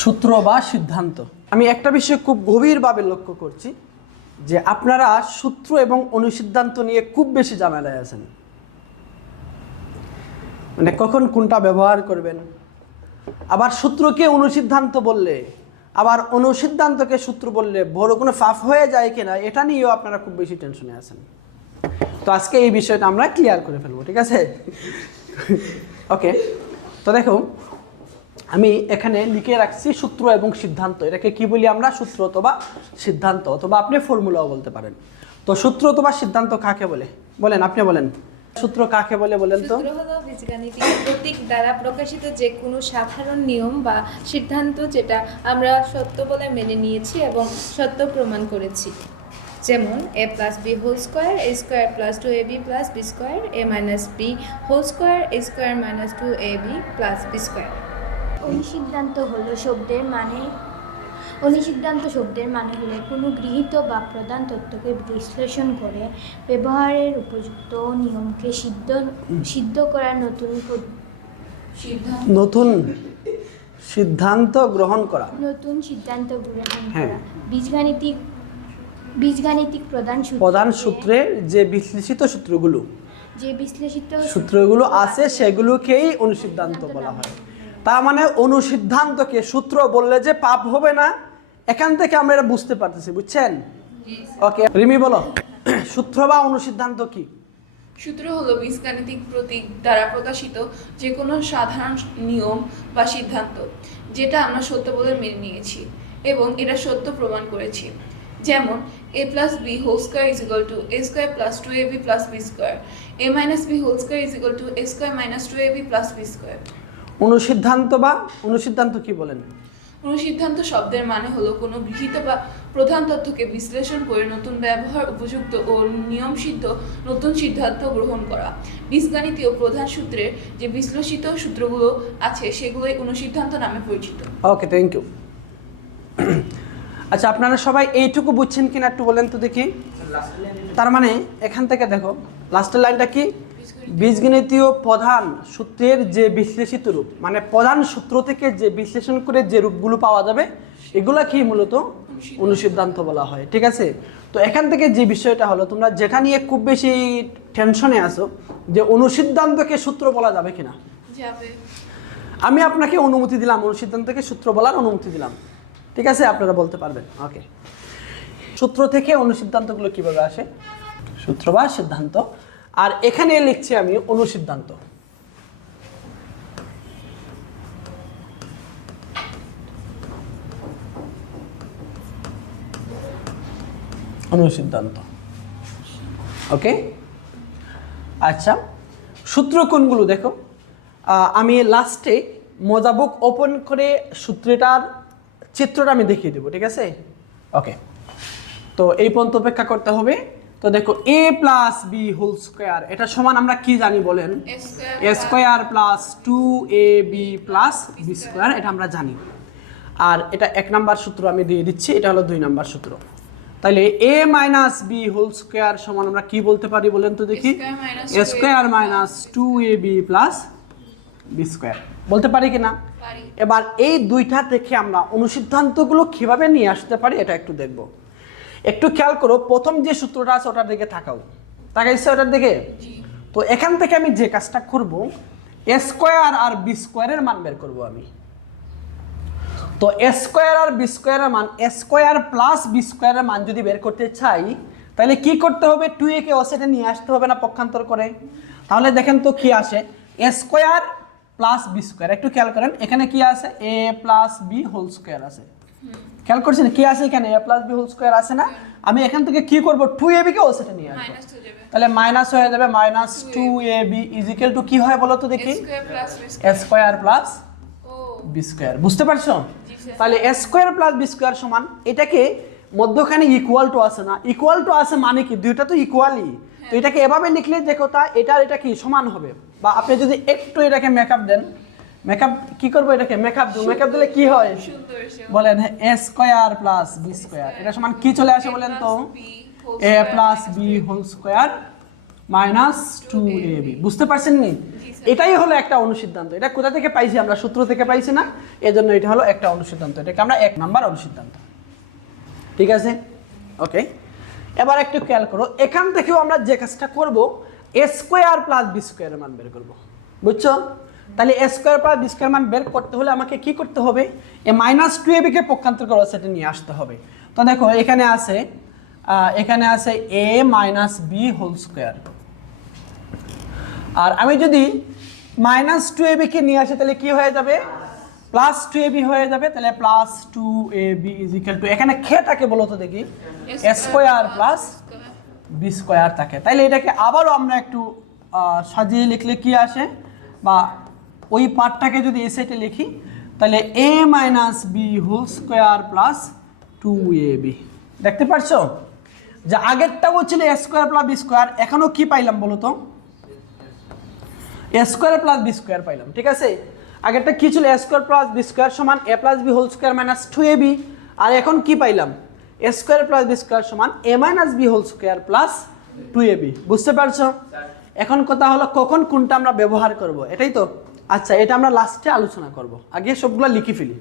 সূত্র বা সিদ্ধান্ত। আমি একটা বিষয় খুব গভীরভাবে লক্ষ্য করছি যে আপনারা সূত্র এবং অনুসিদ্ধান্ত নিয়ে খুব বেশি ঝামেলায় আছেন। মানে কখন কোনটা ব্যবহার করবেন, আবার সূত্রকে অনুসিদ্ধান্ত বললে, আবার অনুসিদ্ধান্তকে সূত্র বললে বড় কোনো ফাফ হয়ে যায় কিনা এটা নিয়েও আপনারা খুব বেশি টেনশনে আছেন। তো আজকে এই বিষয়টা আমরা ক্লিয়ার করে ফেলবো, ঠিক আছে? ওকে, তো দেখো আমি এখানে লিখে রাখছি সূত্র এবং সিদ্ধান্ত। এটাকে কি বলি আমরা? সূত্র অথবা সিদ্ধান্ত, অথবা আপনি ফর্মুলাও বলতে পারেন। তো সূত্র অথবা সিদ্ধান্ত কাকে বলে? বলেন, আপনি বলেন সূত্র কাকে বলে, বলেন তো। সূত্র হলো বীজগাণিতিক প্রতীক দ্বারা প্রকাশিত যে কোনো সাধারণ নিয়ম বা সিদ্ধান্ত যেটা আমরা সত্য বলে মেনে নিয়েছি এবং সত্য প্রমাণ করেছি। যেমন a plus B whole square A square plus 2ab plus B square A minus B whole square A square minus 2ab plus B square. অনুসিদ্ধান্ত শব্দের মানে হলো কোনো গৃহীত বা প্রধান তত্ত্বকে বিশ্লেষণ করে ব্যবহারের উপযুক্ত নিয়মকে সিদ্ধ করার নতুন সিদ্ধান্ত গ্রহণ করা। হ্যাঁ। বীজগাণিতিক প্রধান সূত্রের যে বিশ্লেষিত সূত্রগুলো আছে সেগুলোকেই অনুসিদ্ধান্ত বলা হয়। তার মানে অনুসিদ্ধান্তকে সূত্র বললে যে পাপ হবে না, এখান থেকে আমরা এটা বুঝতে পারতেছি, বুঝছেন? ওকে, রিমি বলো সূত্র বা অনুসিদ্ধান্ত কি? সূত্র হলো বীজগাণিতিক প্রতীক দ্বারা প্রকাশিত যে কোনো সাধারণ নিয়ম বা সিদ্ধান্ত যেটা আমরা সত্য বলে মেনে নিয়েছি এবং এটা সত্য প্রমাণ করেছি। যেমন a plus B whole square is equal to A square plus 2ab plus B square A minus B whole square is equal to A square minus 2ab plus B square. অনুসিদ্ধান্ত কি বলেন? অনুসিদ্ধান্ত শব্দের মানে হলো কোনো গৃহীত বা প্রধান তথ্যকে বিশ্লেষণ করে নতুন ব্যবহার উপযুক্ত ও নিয়মসিদ্ধ নতুন সিদ্ধান্ত গ্রহণ করা। বীজগাণিতীয় প্রধান সূত্রের যে বিশ্লেষিত সূত্রগুলো আছে সেগুলোই অনুসিদ্ধান্ত নামে পরিচিত। ওকে, থ্যাংক ইউ। আচ্ছা, আপনারা সবাই এইটুকু বুঝছেন কিনা একটু বলেন তো দেখি। তার মানে এখান থেকে দেখো লাস্টের লাইনটা কি? বীজগণিতীয় প্রধান সূত্রের যে বিশ্লেষিত রূপ, মানে প্রধান সূত্র থেকে যে বিশ্লেষণ করে যে রূপগুলো পাওয়া যাবে এগুলা কি মূলত অনুসিদ্ধান্ত বলা হয়, ঠিক আছে? তো এখান থেকে যে বিষয়টা হলো, তোমরা যেটা নিয়ে খুব বেশি টেনশনে আছো যে অনুসিদ্ধান্তকে সূত্র বলা যাবে কিনা। আমি আপনাকে অনুমতি দিলাম, অনুসিদ্ধান্তকে সূত্র বলার অনুমতি দিলাম, ঠিক আছে? আপনারা বলতে পারবেন। ওকে, সূত্র থেকে অনুসিদ্ধান্তগুলো কিভাবে আসে? সূত্র বা সিদ্ধান্ত। আর এখানে লিখছি আমি অনুসিদ্ধান্ত। ওকে, আচ্ছা, সূত্র কোনগুলো দেখো। আমি লাস্টে মজা বুক ওপেন করে সূত্রটার চিত্রটা আমি দেখিয়ে দেবো, ঠিক আছে? ওকে, তো এই পর্যন্ত অপেক্ষা করতে হবে। তো দেখো a plus B whole square এটা সমান আমরা কি জানি বলেন? A square plus 2ab plus B square, এটা আমরা জানি। আর এটা 1 নাম্বার সূত্র আমি দিয়ে দিচ্ছি, এটা হলো 2 নাম্বার সূত্র। তাহলে a minus B whole square সমান আমরা কি বলতে পারি বলেন তো দেখি? A square minus 2ab plus B square বলতে পারি কিনা? এবার এই দুইটা থেকে আমরা অনুসিদ্ধান্তগুলো কিভাবে নিয়ে আসতে পারি এটা একটু দেখব। একটু খেয়াল করো, প্রথম যে সূত্রটা আছে ওটার দিকে তাকাইছে ওটার দিকে। তো এখান থেকে আমি যে কাজটা করব, এ স্কোয়ার আর বি স্কোয়ারের মান বের করব আমি। তো এ স্কোয়ার আর বি স্কোয়ারের মান, এ স্কোয়ার প্লাস বি স্কোয়ারের মান যদি বের করতে চাই তাহলে কি করতে হবে? 2a কে অসেটে নিয়ে আসতে হবে না পক্ষান্তর করে? তাহলে দেখেন তো কি আসে, এ স্কোয়ার প্লাস বি স্কোয়ার। একটু খেয়াল করেন এখানে কি আছে? এ প্লাস বি হোল স্কোয়ার আছে। খেয়াল করছেন কি আছে এখানে? এ প্লাস বি হোল স্কোয়ার আছে না? আমি এখান থেকে কি করব? 2ab কে ওসেটে নিয়ে আসবো, তাহলে মাইনাস হয়ে যাবে। Minus 2ab is equal to কি হয় বলো তো দেখি? A square plus B square. বুঝতে পারছো? তাহলে এ স্কোয়ার প্লাস বি স্কোয়ার সমান, এটাকে মধ্যখানে ইকুয়াল টু আছে না? ইকুয়াল টু আছে মানে কি দুইটা তো ইকুয়ালই। তো এটাকে এভাবে লিখলে দেখো তা এটা কি সমান হবে। বা আপনি যদি একটু এটাকে মেকআপ দেন, মেকআপ কি করবো? এটাকে মেকআপ দিলে কি হয় বলেন? A square plus B square এটা সমান কি চলে আসে বলেন তো? A plus B whole square minus 2ab। বুঝতে পারছেন নি? এটাই হলো একটা অনুসিদ্ধান্ত। এটা কোথা থেকে পাইছি আমরা? সূত্র থেকে পাইছি না? এজন্য এটা হলো একটা অনুসিদ্ধান্ত। এটাকে আমরা 1 নাম্বার অনুসিদ্ধান্ত। ঠিক আছে, ওকে। এবার একটু খেয়াল করো, এখান থেকেও আমরা যে কাজটা করব, a স্কোয়ার প্লাস b স্কোয়ারের মান বের করব। বুঝছো? তাহলে a square plus b square মান বের করতে হলে আমাকে কি করতে হবে? এই মাইনাস 2ab কে পক্ষান্তর করে সেটা নিয়ে আসতে হবে। তো দেখো এখানে আছে a minus b whole square. আর আমি যদি মাইনাস 2ab কে নিয়ে আসি তাহলে কি হয়ে যাবে? প্লাস 2ab হয়ে যাবে। তাহলে plus 2ab is equal two, এখানে খেয়ে থাকে বলো তো দেখি, a square plus b square থাকে। তাইলে এটাকে আবারও আমরা একটু সাজিয়ে লিখলে কি আসে, বা ওই পার্টটাকে যদি এই সাইডে লিখি তাহলে a minus b whole square plus 2ab। দেখতে পারছো যে আগেরটাও ছিল a square plus b square, এখনও কি পাইলাম বলো তো? a square plus b square পাইলাম। ঠিক আছে, আগেরটা কি ছিল? a square plus b square সমান a plus b whole square minus 2ab। আর এখন কি পাইলাম? a square plus b square সমান a minus b whole square plus 2ab। বুঝতে পারছো? এখন কথা হলো কখন কোনটা আমরা ব্যবহার করব, এটাই তো। আচ্ছা, এটা আমরা লাস্টে আলোচনা করব, আগে সবগুলো লিখে ফেলি।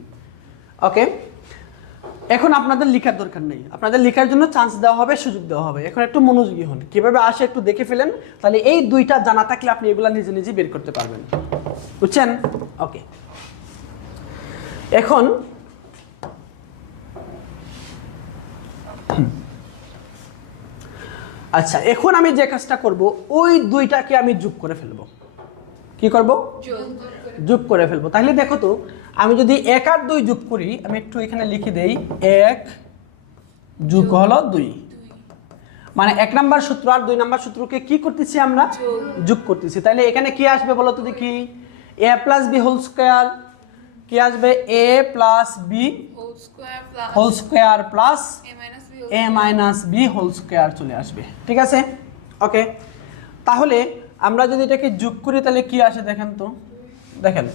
ওকে, এখন আপনাদের লেখার দরকার নেই, আপনাদের লেখার জন্য চান্স দেওয়া হবে, সুযোগ দেওয়া হবে। এখন একটু মনোযোগী হন, কিভাবে আসে একটু দেখে ফেলেন, তাহলে এই দুইটা জানা থাকলে আপনি এগুলা নিজে নিজে বের করতে পারবেন। বুঝছেন? ওকে, এখন আচ্ছা, এখন আমি যে কাজটা করব, ওই দুইটাকে আমি যোগ করে ফেলবো। কি করব? যোগ করে ফেলবো। তাহলে দেখো তো, আমি যদি 1 আর 2 যোগ করি, আমি একটু এখানে লিখে দেই, 1 যোগ হলো 2, মানে 1 নাম্বার সূত্র আর 2 নাম্বার সূত্রকে কি করতেছি আমরা? যোগ করতেছি। তাহলে এখানে কি আসবে বলো তো দেখি? a plus b whole square, কি আসবে? a plus b whole square plus a minus b whole square চলে আসবে। ঠিক আছে, ওকে। তাহলে আমরা যদি এটাকে যোগ করি তাহলে কি আসে দেখেন তো, দেখেন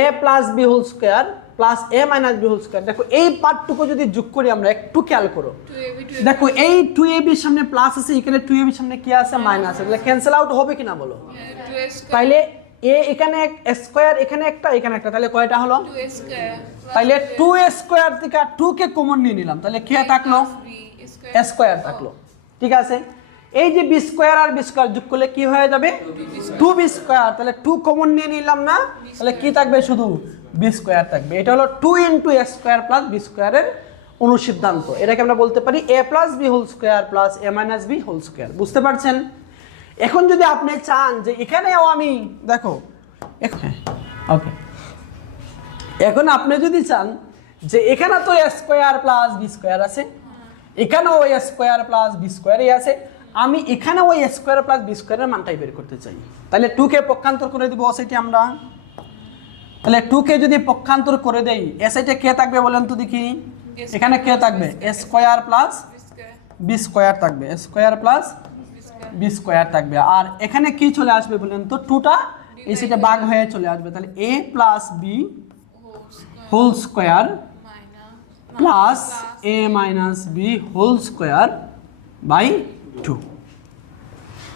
a plus b whole square plus a minus b whole square. দেখো এই পার্টটুকু যদি যোগ করি আমরা, একটু খেয়াল করো, দেখো এই 2ab এর সামনে প্লাস আছে, এখানে 2ab এর সামনে কি আছে? মাইনাস। তাহলে ক্যান্সেল আউট হবে কিনা বলো? তাইলে a এখানে স্কোয়ার, এখানে একটা, এখানে একটা, তাহলে কয়টা হলো? তাইলে 2a স্কোয়ার থেকে 2 কে কমন নিয়ে নিলাম, তাহলে কি থাকলো? স্কোয়ার থাকলো। ঠিক আছে, এই যে b স্কোয়ার আর b স্কোয়ার যোগ করলে কি হয়ে যাবে? 2b square. তাহলে 2 কমন নিয়ে নিলাম না, তাহলে কি থাকবে? শুধু b স্কোয়ার থাকবে। এটা হলো 2 into a square plus b স্কোয়ারের অনুসিদ্ধান্ত। এটাকে আমরা বলতে পারি a plus b whole square plus a minus b whole square. বুঝতে পারছেন? এখন যদি আপনি চান যে এখানেও আমি, দেখো ওকে, এখন আপনি যদি চান যে এখানে তো a square plus b square আছে, এখানেও a স্কোয়ার প্লাস b স্কোয়ারই আছে, আমি এখানে ওই স্কোয়ার প্লাস বি স্কোয়ারের মানটাই বের করতে চাই, তাহলে 2 কে পক্ষান্তর করে দিব সেটি আমরা। তাহলে 2 কে যদি পক্ষান্তর করে দেই, এসআইটা কে থাকবে বলেন তো দেখি? এখানে কে থাকবে? a square plus b square থাকবে, a square plus b square থাকবে। আর এখানে কি চলে আসবে বলেন তো? 2টা এই সাইডে ভাগ হয়ে চলে আসবে। তাহলে a plus b whole square plus a minus b whole square by 2।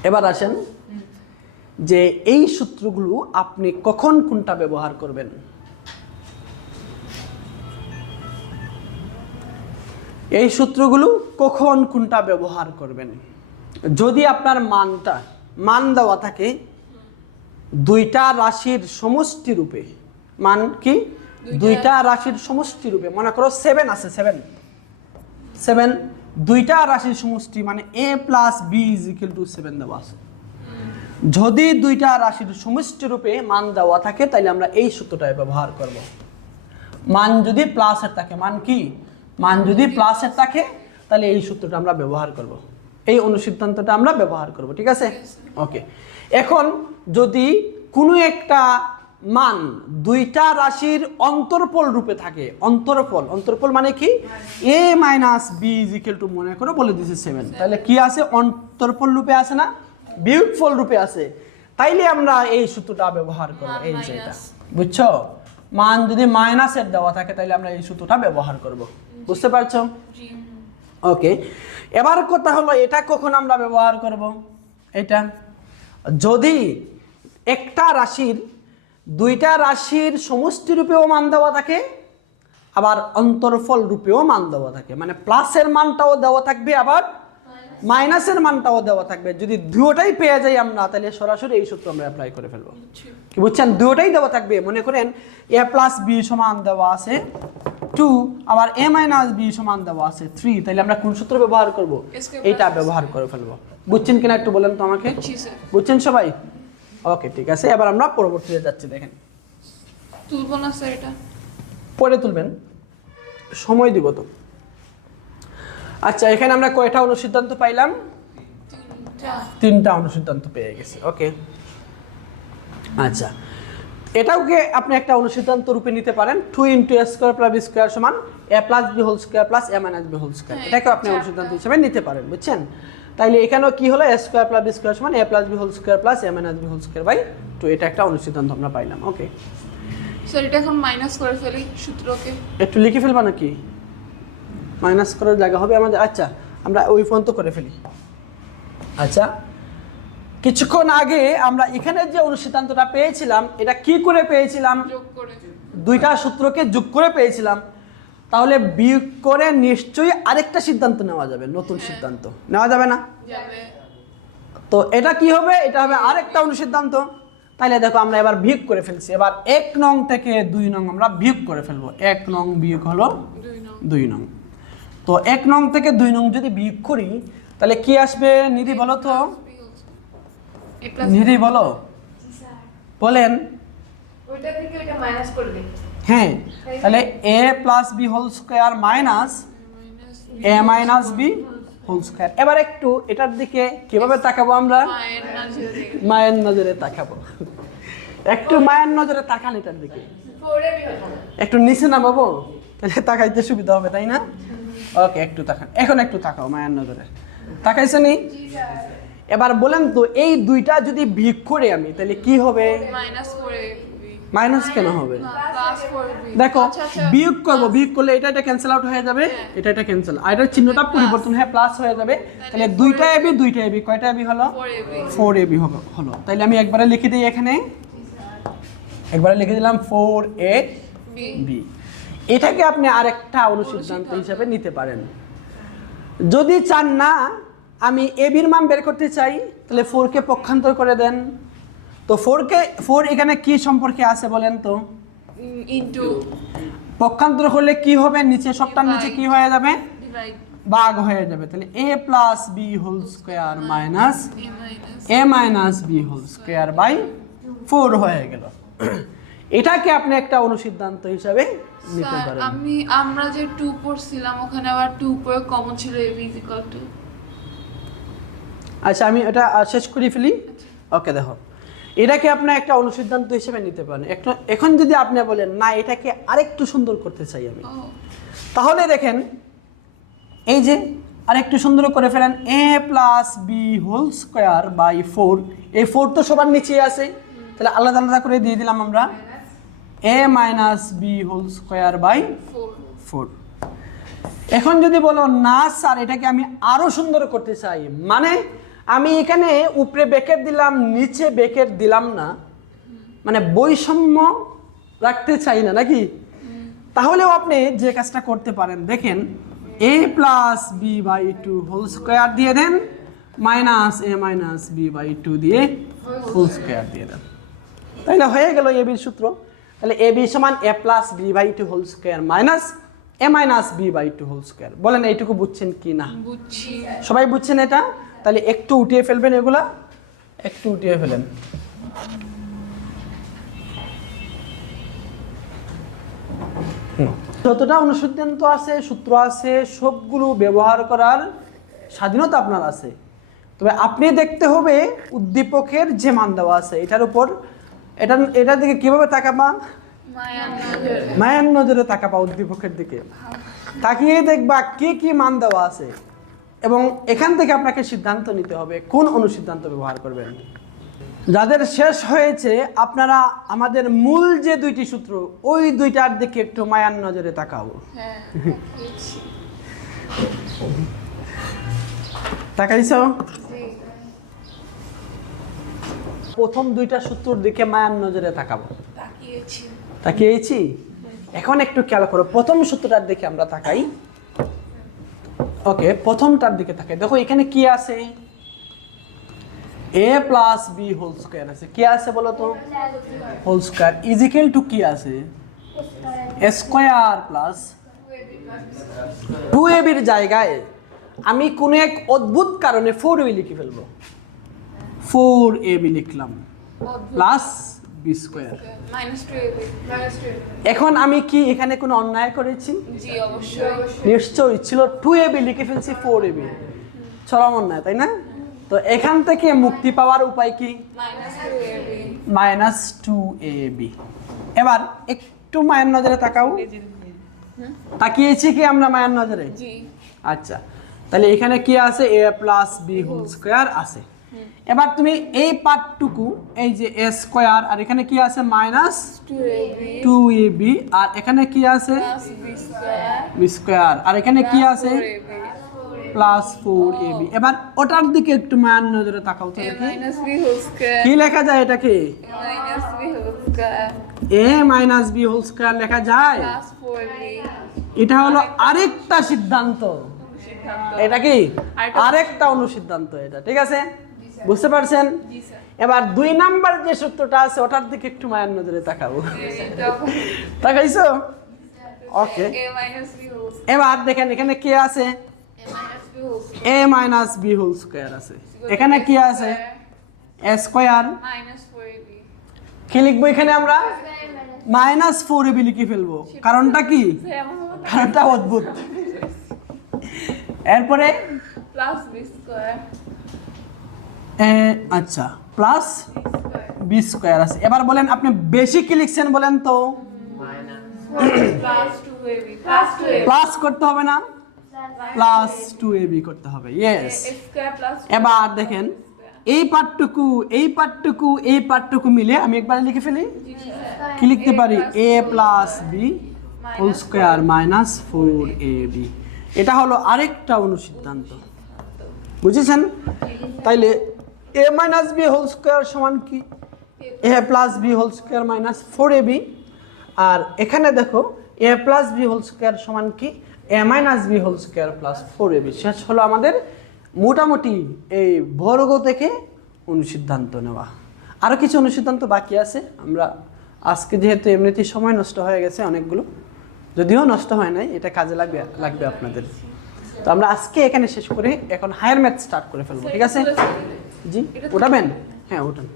এবার আসেন যে এই সূত্রগুলো আপনি কখন কোনটা ব্যবহার করবেন। এই সূত্রগুলো কখন কোনটা ব্যবহার করবেন? যদি আপনার মান দেওয়া থাকে দুইটা রাশির সমষ্টি রূপে, মান কি? দুইটা রাশির সমষ্টি রূপে, মনে করো 7 আছে, 7 দুইটা রাশির সমষ্টি, মানে a plus b is equal two 7 দেওয়া আছে। যদি দুইটা রাশির সমষ্টি রূপে মান দেওয়া থাকে তাহলে আমরা এই সূত্রটা ব্যবহার করব। মান যদি প্লাসের থাকে, মান কি? মান যদি প্লাসের থাকে তাহলে এই সূত্রটা আমরা ব্যবহার করব, এই অনুসিদ্ধান্তটা আমরা ব্যবহার করব। ঠিক আছে, ওকে। এখন যদি কোনো একটা মান দুইটা রাশির অন্তরফল রূপে থাকে, অন্তরফল মানে কি? a minus b is equal two, মনে করো বলে দিয়েছে 7, তাহলে কি আছে? অন্তরফল রূপে আছে না, বিয়োগফল রূপে আছে, তাইলে আমরা এই সূত্রটা ব্যবহার করব। এই যে এটা, বুঝছো? মান যদি মাইনাসের দেওয়া থাকে তাহলে আমরা এই সূত্রটা ব্যবহার করব। বুঝতে পারছো? ওকে। এবার কথা হলো এটা কখন আমরা ব্যবহার করব? এটা যদি একটা রাশির দুইটা রাশির সমষ্টি রূপেও মান দেওয়া থাকে, আবার অন্তরফল রূপেও মান দেওয়া থাকে, মানে প্লাসের মানটাও দেওয়া থাকবে, আবার মাইনাসের মানটাও দেওয়া থাকবে। যদি দুটোটাই পেয়ে যাই আমরা, তাহলে সরাসরি এই সূত্র আমরা অ্যাপ্লাই করে ফেলবো। কি বুঝছেন? দুটোটাই দেওয়া থাকবে। মনে করেন a প্লাস বি সমান দেওয়া আছে 2, আবার a মাইনাস বি সমান দেওয়া আছে 3, তাহলে আমরা কোন সূত্র ব্যবহার করব? এইটা ব্যবহার করে ফেলবো। বুঝছেন কিনা একটু বলেন তো আমাকে। জি স্যার। বুঝছেন সবাই? ওকে, ঠিক আছে। এবার আমরা পরবর্তীতে যাচ্ছি। দেখেন, তুলবো না স্যার এটা? পরে তুলবেন, সময় দিব তো। আচ্ছা, এখানে আমরা কয়টা অনুসিদ্ধান্ত পাইলাম? 3টা অনুসিদ্ধান্ত পেয়ে গেছি। ওকে, আচ্ছা, এটাওকে আপনি একটা অনুসিদ্ধান্ত রূপে নিতে পারেন। 2 × a square plus b square সমান a plus b whole square plus a minus b whole square. এটাকে আপনি অনুসিদ্ধান্ত হিসেবে নিতে পারেন। বুঝছেন? তাইলে এখানেও কি হলো? a square plus b square সমান a plus b whole square plus a minus b whole square by 2। এটা একটা অনুসিদ্ধান্ত আমরা পাইলাম। ওকে, স্যার এটা এখন মাইনাস করে ফেলি সূত্রকে। একটু লিখে ফেলবা নাকি? মাইনাস করার জায়গা হবে আমাদের। আচ্ছা, আমরা ওই পর্যন্ত করে ফেলি। আচ্ছা, কিছুক্ষণ আগে আমরা এখানে যে অনুসিদ্ধান্তটা পেয়েছিলাম, এটা কি করে পেয়েছিলাম? যোগ করে। দুইটা সূত্রকে যোগ করে পেয়েছিলাম। তাহলে বিয়োগ করে নিশ্চয়ই আরেকটা সিদ্ধান্ত নেওয়া যাবে, নতুন সিদ্ধান্ত নেওয়া যাবে না? যাবে। তো এটা কি হবে? এটা হবে আরেকটা অনুসিদ্ধান্ত। তাইলে দেখো, আমরা এবার বিয়োগ করে ফেলছি। এবার 1 নং থেকে 2 নং আমরা বিয়োগ করে ফেলবো। 1 নং বিয়োগ হলো 2 নং। তো 1 নং থেকে 2 নং যদি বিয়োগ করি, তাহলে কি আসবে? নিধি বলো তো, নিধি বলো, বলেন। ওইটা থেকে ওইটা মাইনাস করে দিই। হ্যাঁ, তাহলে a plus B whole square minus a minus B whole square. এবার একটু এটার দিকে কিভাবে তাকাবো আমরা? মায়ের নজরে তাকাবো। একটু মায়ের নজরে তাকান এটার দিকে। একটু নিচে নামাবো, তাহলে তাকাইতে সুবিধা হবে, তাই না? ওকে, একটু তাকান। এখন একটু তাকাও মায়ের নজরে। তাকাইছো নি? এবার বলেন তো, এই দুইটা যদি বিয়োগ করে আমি, তাহলে কি হবে? মাইনাস করে। মাইনাস কেন হবে? প্লাস করবি। দেখো, আচ্ছা, আচ্ছা। বিয়োগ করব, বিয়োগ করলে এটা ক্যান্সেল আউট হয়ে যাবে, এটা ক্যান্সেল, আর এটার চিহ্নটা পরিবর্তন হয়ে প্লাস হয়ে যাবে। তাহলে দুইটা এবি, কয়টা এবি হলো? 4 এবি হলো। তাহলে আমি একবারে লিখে দিই এখানে, একবারে লিখে দিলাম 4a b। এটাকে আপনি আরেকটা অনুসিদ্ধান্ত হিসেবে নিতে পারেন। যদি চান না আমি এবির মান বের করতে চাই, তাহলে 4কে পক্ষান্তর করে দেন। তো 4 এখানে কি সম্পর্কে আছে বলেন তো? ইনটু। পক্ষান্তর করলে কি হবে? নিচে সবটার নিচে কি হয়ে যাবে? ডিভাইড। ভাগ হয়ে যাবে। তাহলে a plus b whole square minus a minus b whole square by 4 হয়ে গেল। এটাকে আপনি একটা অনুসিদ্ধান্ত হিসাবে নিতে স্যার, পারেন। আমরা যে 2 পড়ছিলাম, ওখানে আবার 2 পরে কমন ছিল ab = 2। আচ্ছা, আমি এটা শেষ করে ফেলি। ওকে, দেখো, এটাকে আপনি একটা অনুসিদ্ধান্ত হিসেবে নিতে পারেন। এখন যদি আপনি বলেন না, এটাকে আরেকটু সুন্দর করতে চাই আমি, তাহলে দেখেন, এই যে আরেকটু সুন্দর করে ফেলেন। a plus B whole square by 4, এই 4 তো সবার নিচে আছে, তাহলে আলাদা আলাদা করে দিয়ে দিলাম আমরা a minus B whole square by 4। এখন যদি বলো না স্যার, এটাকে আমি আরো সুন্দর করতে চাই, মানে আমি এখানে উপরে ব্র্যাকেট দিলাম, নিচে ব্র্যাকেট দিলাম না, মানে বৈষম্য রাখতে চাই না, নাকি? তাহলেও আপনি যে কাজটা করতে পারেন, দেখেন, a plus B by 2 whole square দিয়ে দেন, minus a minus B by 2 দিয়ে হোল স্কোয়ার দিয়ে দেন। তাইলে হয়ে গেল এবির সূত্র। তাহলে এ বি সমান a plus B by 2 whole square minus a minus B by 2 whole square. বলেন এইটুকু বুঝছেন কি না? বুঝছি। সবাই বুঝছেন এটা? তাহলে একটু উঠিয়ে ফেলবেন, এগুলা একটু উঠিয়ে ফেলেন। যতটা অনুসিদ্ধান্ত আছে, সূত্র আছে, সবগুলো ব্যবহার করার স্বাধীনতা আপনার আছে। তবে আপনি দেখতে হবে উদ্দীপকের যে মান দেওয়া আছে এটার উপর, এটার দিকে কিভাবে তাকাবা? মায়ের নজরে তাকাবা উদ্দীপকের দিকে। তাকিয়ে দেখবা কি কি মান দেওয়া আছে, এবং এখান থেকে আপনাকে সিদ্ধান্ত নিতে হবে কোন অনুসিদ্ধান্ত ব্যবহার করবেন। যাদের শেষ হয়েছে, আপনারা আমাদের মূল যে 2টি সূত্র, ওই 2টার দিকে একটু মায়ার নজরে তাকাও। হ্যাঁ, তাকাইছো? প্রথম দুইটা সূত্রের দিকে মায়ার নজরে তাকাবো। তাকিয়েছি। তাকিয়েছি? এখন একটু খেয়াল করো, প্রথম সূত্রটার দিকে আমরা তাকাই। ওকে, প্রথমটার দিকে তাকাই। দেখো এখানে কি আছে? a plus B whole square আছে। কি আছে বলো তো? Whole square is equal to কি আছে? a স্কোয়ার প্লাস 2ab এর জায়গায় আমি কোনো এক অদ্ভুত কারণে 4ab লিখে ফেলবো। 4ab লিখলাম প্লাস বি স্কোয়ার। -2ab। এখন আমি কি এখানে কোনো অন্যায় করেছি? জি অবশ্যই। নিশ্চয়ই ছিল 2ab লিখে ফেলছি 4ab, চরম অন্যায়, তাই না? তো এখান থেকে মুক্তি পাওয়ার উপায় কি? -2ab। -2ab। এবার একটু মায়ের নজরে তাকাও। তাকিয়েছি কি আমরা মায়ের নজরে? জি। আচ্ছা, তাহলে এখানে কি আছে? a plus B whole square আছে। এবার তুমি এই পার্টটুকু, এই যে a স্কোয়ার, আর এখানে কি আছে? -2ab 2ab, আর এখানে কি আছে? + b স্কয়ার বি স্কোয়ার, আর এখানে কি আছে? 4ab plus 4ab। এবার ওটার দিকে একটু মায়ের নজরে তাকাও তো a দেখি। - b হোল স্কয়ার কি লেখা যায় এটাকে? - b whole square a minus B whole square লেখা যায়। + 4ab। এটা হলো আরেকটা সিদ্ধান্ত। সিদ্ধান্ত। এটা কি? আরেকটা আরেকটা অনুসিদ্ধান্ত এটা, ঠিক আছে? বুঝতে পারছেন? জি স্যার। এবার 2 নাম্বার যে সূত্রটা আছে ওটার দিকে একটু মায়ের নজরে তাকাবো। তাকাইছো? ওকে, a - b হোল এবার দেখেন এখানে কি আছে? a - b whole a minus B whole square আছে। এখানে কি আছে? a square. -4ab। কি লিখবো এখানে আমরা? -4ab লিখে ফেলবো। কারণটা কি? কারণটা অদ্ভুত। এরপরে + b স্কয়ার আচ্ছা, প্লাস বি স্কোয়ার আছে। এবার বলেন আপনি বেশি কি লিখছেন বলেন তো? +2ab প্লাস করতে হবে না? প্লাস 2ab করতে হবে। ইয়েস। a স্কয়ার + এবার দেখেন এই পার্টটুকু, এই পার্টটুকু, এই পার্টটুকু মিলে আমি একবার লিখে ফেলি। কি লিখতে পারি? a plus B whole square minus 4ab। এটা হলো আরেকটা অনুসিদ্ধান্ত, বুঝেছেন? তাইলে a minus B whole square সমান কি? a plus B whole square minus 4ab। আর এখানে দেখো a plus B whole square সমান কি? a minus B whole square plus 4ab। শেষ হলো আমাদের মোটামুটি এই বর্গ থেকে অনুসিদ্ধান্ত নেওয়া। আরও কিছু অনুসিদ্ধান্ত বাকি আছে। আমরা আজকে যেহেতু এমনিতেই সময় নষ্ট হয়ে গেছে অনেকগুলো, যদিও নষ্ট হয় নাই, এটা কাজে লাগবে আপনাদের। তো আমরা আজকে এখানে শেষ করে এখন হায়ার ম্যাথ স্টার্ট করে ফেলবো, ঠিক আছে? জি, উঠাবেন? হ্যাঁ উঠান।